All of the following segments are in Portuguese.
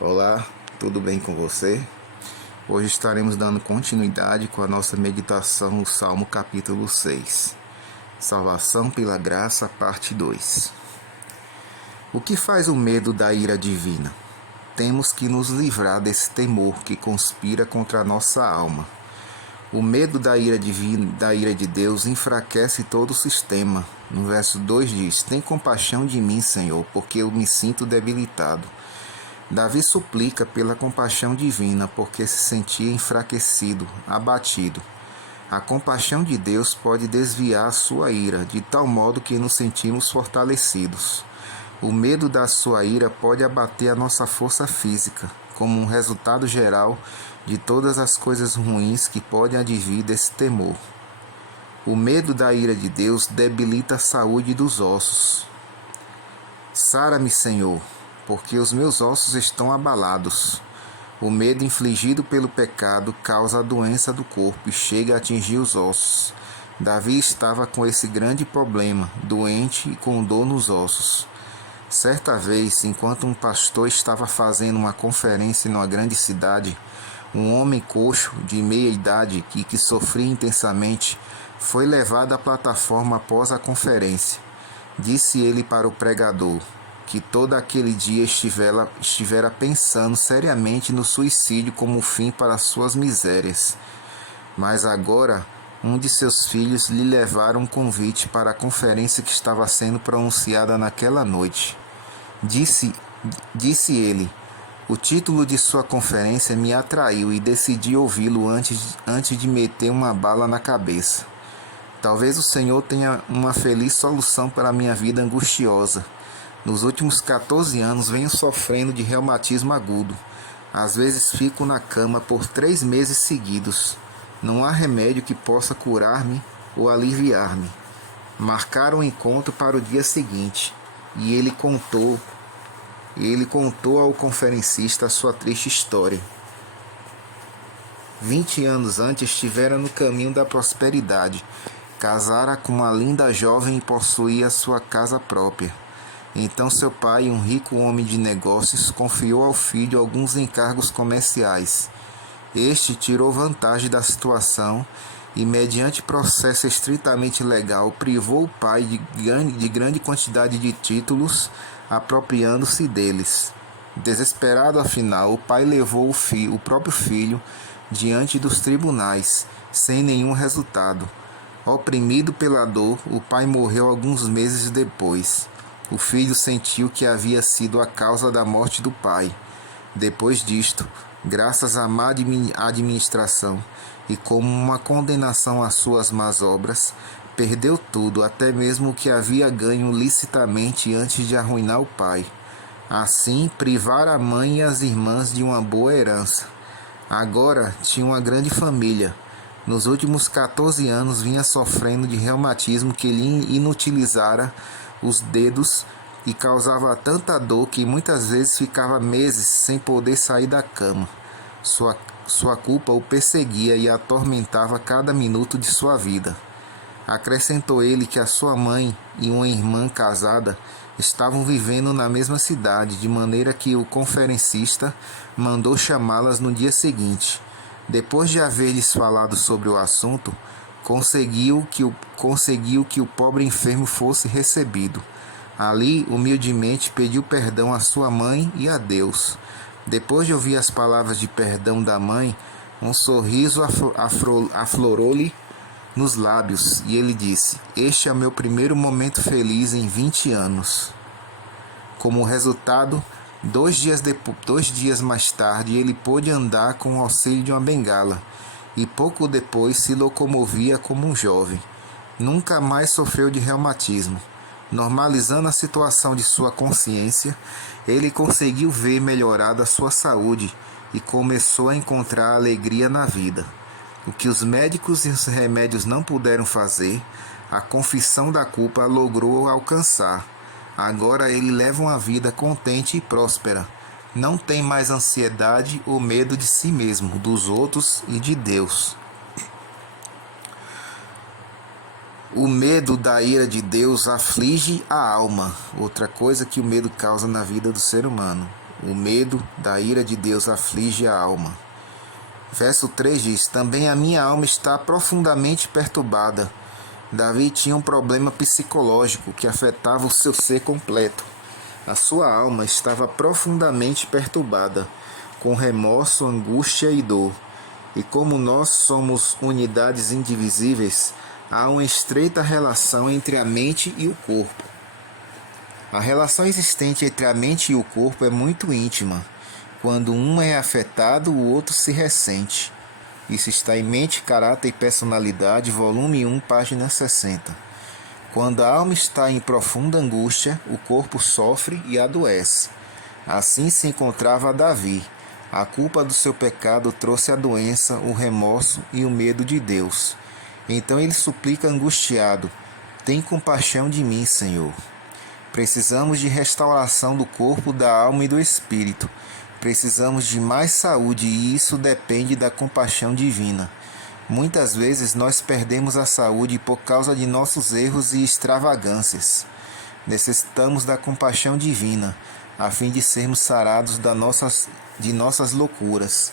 Olá, tudo bem com você? Hoje estaremos dando continuidade com a nossa meditação no Salmo capítulo 6. Salvação pela graça, parte 2. O que faz o medo da ira divina? Temos que nos livrar desse temor que conspira contra a nossa alma. O medo da ira divina, da ira de Deus, enfraquece todo o sistema. No verso 2 diz: Tem compaixão de mim, Senhor, porque eu me sinto debilitado. Davi suplica pela compaixão divina, porque se sentia enfraquecido, abatido. A compaixão de Deus pode desviar a sua ira, de tal modo que nos sentimos fortalecidos. O medo da sua ira pode abater a nossa força física, como um resultado geral de todas as coisas ruins que podem advir desse temor. O medo da ira de Deus debilita a saúde dos ossos. Sara-me, Senhor, porque os meus ossos estão abalados. O medo infligido pelo pecado causa a doença do corpo e chega a atingir os ossos. Davi estava com esse grande problema, doente e com dor nos ossos. Certa vez, enquanto um pastor estava fazendo uma conferência numa grande cidade, um homem coxo, de meia idade e que sofria intensamente, foi levado à plataforma após a conferência. Disse ele para o pregador que todo aquele dia estivera pensando seriamente no suicídio como fim para suas misérias. Mas agora, um de seus filhos lhe levaram um convite para a conferência que estava sendo pronunciada naquela noite. Disse ele: o título de sua conferência me atraiu e decidi ouvi-lo antes de meter uma bala na cabeça. Talvez o Senhor tenha uma feliz solução para a minha vida angustiosa. Nos últimos 14 anos venho sofrendo de reumatismo agudo. Às vezes fico na cama por 3 meses seguidos. Não há remédio que possa curar-me ou aliviar-me. Marcaram um encontro para o dia seguinte e ele contou ao conferencista a sua triste história. 20 anos antes estivera no caminho da prosperidade. Casara com uma linda jovem e possuía sua casa própria. Então seu pai, um rico homem de negócios, confiou ao filho alguns encargos comerciais. Este tirou vantagem da situação e, mediante processo estritamente legal, privou o pai de grande quantidade de títulos, apropriando-se deles. Desesperado, afinal, o pai levou o próprio filho diante dos tribunais, sem nenhum resultado. Oprimido pela dor, o pai morreu alguns meses depois. O filho sentiu que havia sido a causa da morte do pai. Depois disto, graças à má administração e como uma condenação às suas más obras, perdeu tudo, até mesmo o que havia ganho licitamente antes de arruinar o pai. Assim, privara a mãe e as irmãs de uma boa herança. Agora tinha uma grande família. Nos últimos 14 anos vinha sofrendo de reumatismo que lhe inutilizara os dedos e causava tanta dor que muitas vezes ficava meses sem poder sair da cama. Sua culpa o perseguia e atormentava cada minuto de sua vida. Acrescentou ele que a sua mãe e uma irmã casada estavam vivendo na mesma cidade, de maneira que o conferencista mandou chamá-las no dia seguinte. Depois de haver-lhes falado sobre o assunto, conseguiu que o pobre enfermo fosse recebido. Ali, humildemente, pediu perdão à sua mãe e a Deus. Depois de ouvir as palavras de perdão da mãe, um sorriso aflorou-lhe nos lábios e ele disse: Este é o meu primeiro momento feliz em 20 anos. Como resultado, 2 dias mais tarde, ele pôde andar com o auxílio de uma bengala e pouco depois se locomovia como um jovem. Nunca mais sofreu de reumatismo. Normalizando a situação de sua consciência, ele conseguiu ver melhorada a sua saúde e começou a encontrar alegria na vida. O que os médicos e os remédios não puderam fazer, a confissão da culpa logrou alcançar. Agora ele leva uma vida contente e próspera. Não tem mais ansiedade ou medo de si mesmo, dos outros e de Deus. O medo da ira de Deus aflige a alma. Outra coisa que o medo causa na vida do ser humano. O medo da ira de Deus aflige a alma. Verso 3 diz: também a minha alma está profundamente perturbada. Davi tinha um problema psicológico que afetava o seu ser completo. A sua alma estava profundamente perturbada, com remorso, angústia e dor. E como nós somos unidades indivisíveis, há uma estreita relação entre a mente e o corpo. A relação existente entre a mente e o corpo é muito íntima. Quando um é afetado, o outro se ressente. Isso está em Mente, Caráter e Personalidade, volume 1, página 60. Quando a alma está em profunda angústia, o corpo sofre e adoece. Assim se encontrava Davi. A culpa do seu pecado trouxe a doença, o remorso e o medo de Deus. Então ele suplica angustiado: tem compaixão de mim, Senhor. Precisamos de restauração do corpo, da alma e do espírito. Precisamos de mais saúde e isso depende da compaixão divina. Muitas vezes nós perdemos a saúde por causa de nossos erros e extravagâncias. Necessitamos da compaixão divina, a fim de sermos sarados de nossas loucuras,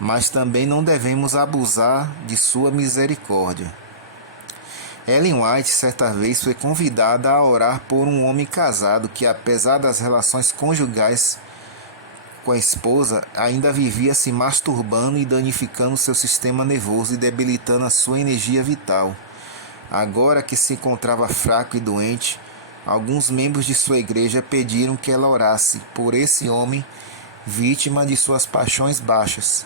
mas também não devemos abusar de sua misericórdia. Ellen White certa vez foi convidada a orar por um homem casado que, apesar das relações conjugais com a esposa, ainda vivia se masturbando e danificando seu sistema nervoso e debilitando a sua energia vital. Agora que se encontrava fraco e doente, alguns membros de sua igreja pediram que ela orasse por esse homem vítima de suas paixões baixas,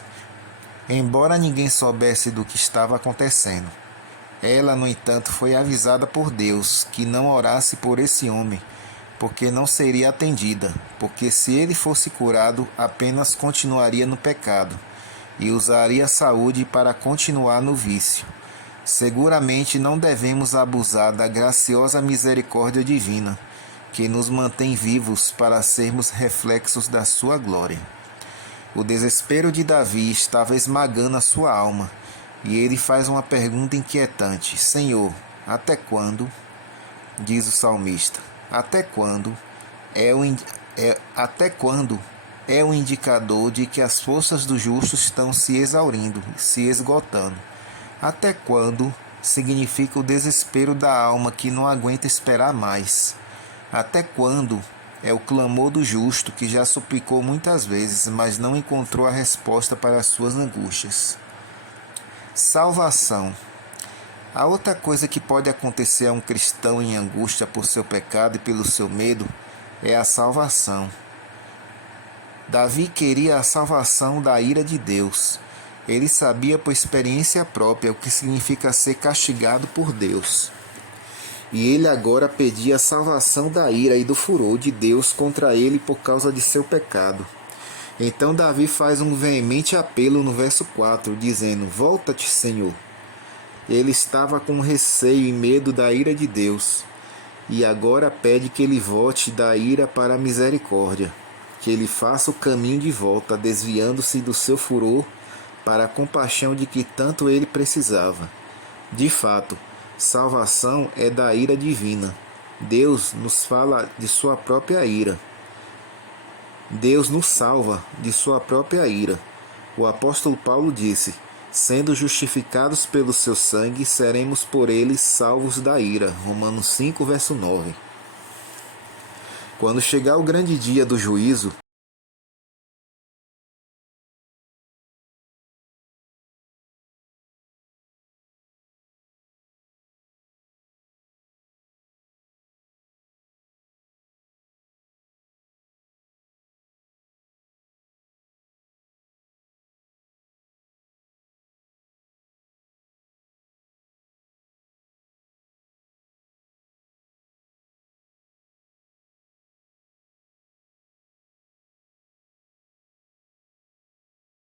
embora ninguém soubesse do que estava acontecendo. Ela, no entanto, foi avisada por Deus que não orasse por esse homem, porque não seria atendida, porque se ele fosse curado, apenas continuaria no pecado e usaria a saúde para continuar no vício. Seguramente não devemos abusar da graciosa misericórdia divina, que nos mantém vivos para sermos reflexos da sua glória. O desespero de Davi estava esmagando a sua alma, e ele faz uma pergunta inquietante: Senhor, até quando? Diz o salmista. Até quando é o indicador de que as forças do justo estão se exaurindo, se esgotando. Até quando significa o desespero da alma que não aguenta esperar mais. Até quando é o clamor do justo que já suplicou muitas vezes, mas não encontrou a resposta para as suas angústias. Salvação. A outra coisa que pode acontecer a um cristão em angústia por seu pecado e pelo seu medo é a salvação. Davi queria a salvação da ira de Deus. Ele sabia por experiência própria o que significa ser castigado por Deus. E ele agora pedia a salvação da ira e do furor de Deus contra ele por causa de seu pecado. Então Davi faz um veemente apelo no verso 4, dizendo: volta-te, Senhor. Ele estava com receio e medo da ira de Deus, e agora pede que ele volte da ira para a misericórdia, que ele faça o caminho de volta, desviando-se do seu furor para a compaixão de que tanto ele precisava. De fato, salvação é da ira divina. Deus nos fala de sua própria ira. Deus nos salva de sua própria ira. O apóstolo Paulo disse: sendo justificados pelo seu sangue, seremos por ele salvos da ira. Romanos 5, verso 9. Quando chegar o grande dia do juízo,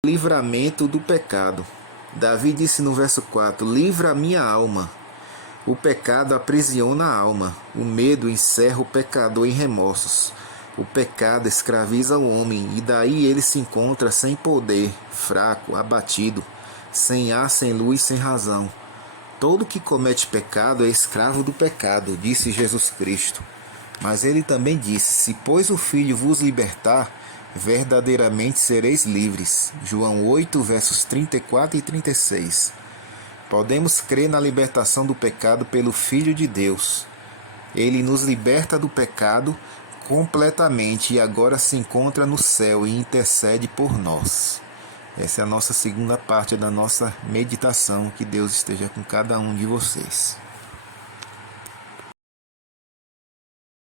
livramento do pecado. Davi disse no verso 4: livra a minha alma. O pecado aprisiona a alma. O medo encerra o pecador em remorsos. O pecado escraviza o homem e daí ele se encontra sem poder, fraco, abatido, sem ar, sem luz, sem razão. Todo que comete pecado é escravo do pecado, disse Jesus Cristo. Mas ele também disse: se pois o Filho vos libertar, verdadeiramente sereis livres. João 8, versos 34 e 36. Podemos crer na libertação do pecado pelo Filho de Deus. Ele nos liberta do pecado completamente e agora se encontra no céu e intercede por nós. Essa é a nossa segunda parte da nossa meditação. Que Deus esteja com cada um de vocês.